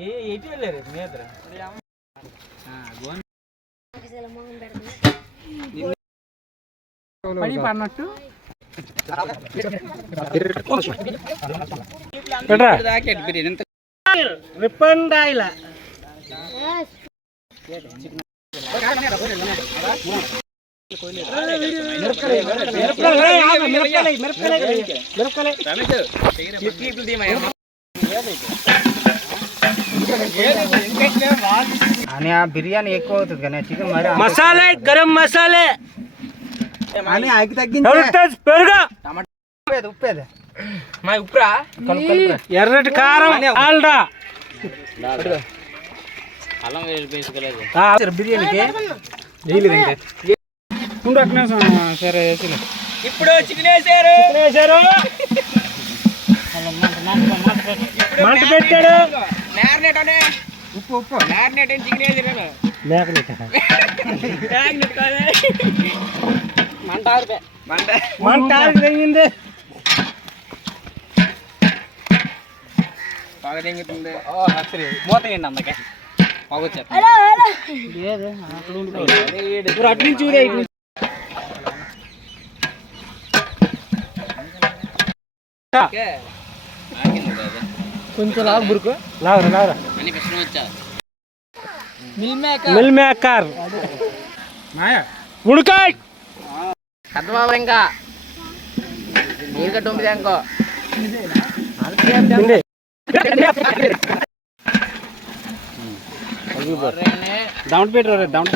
ఏ ఎటు వెళ్ళారు మీ ఇద్దరు పడి పడినట్టు రిప్పన్ ఆయిల్ అని ఆ బిర్యానీ ఎక్కువ అవుతుంది కానీ చికెన్ మరి మసాలా గరం మసాలా. అని ఆకి తగ్గించి పెరుగు. ఉప్పేది ఉప్పేది. మా ఉప్పురా ఎర్రటి కారం ఆల్డా అల్లం వేసుకోలేదు బిర్యానీకి సరే వేసిన ఇప్పుడు చికెన్ వేసారు. వేసారు. మంట పెట్టాడు. మ్యారినేట్ అనే ఉప్పు ఉప్పు. మ్యారినేట్ అని చికెన్ వేసారు మ్యారినేట్ కాదే మంట మంట. మంట ఆరిపోయింది బాగా తెంగుతుంది. మూత వేయండి అందుకే. ఇప్పుడు అటు నుంచి ఊరే నుంచి. కొంచెం లాగు బురుకు. లాగరా లాగరా. Meal maker. ఉడకాయ్. కథబాబు ఇంకా. నీరు కట్టు పంపితే ఇంకో తిండి. దౌంట్ పెట్టరు దౌంట్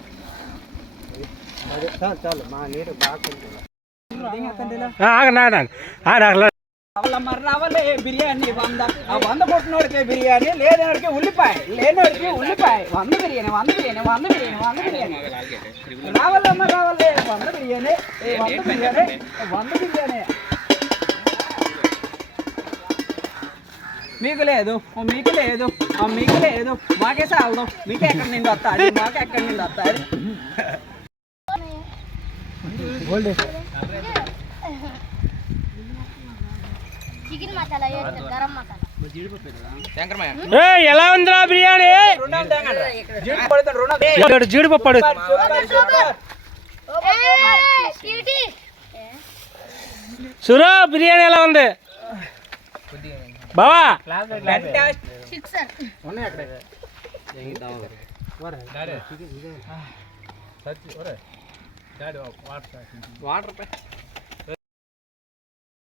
రావాలే బిర్యానీ వంద. ఆ వంద కొట్టినోడికే బిర్యానీ లేనివాడికి ఉల్లిపాయ లేనివాడికి ఉల్లిపాయ. వంద బిర్యానీ వంద బిర్యానీ వంద బిర్యానీ వంద బిర్యానీ. రావాలమ్మ రావాలే వంద బిర్యానీ ఏ వంద బిర్యానీ వంద బిర్యానీ. మీకు లేదు ఓ మీకు లేదు మీకు లేదు. మాకే సాగదు మీకు ఎక్కడి నుండి వస్తుంది మాకు ఎక్కడి నుండి వస్తుంది. చికెన్ మసాలా వేస్తారు గరం మసాలా ఎలా ఉందిరా బిర్యానీ జీడిపప్పు అడుగు. క్యూటీ సురా బిర్యానీ ఎలా ఉంది బావా வாட்டர் வாட்டர்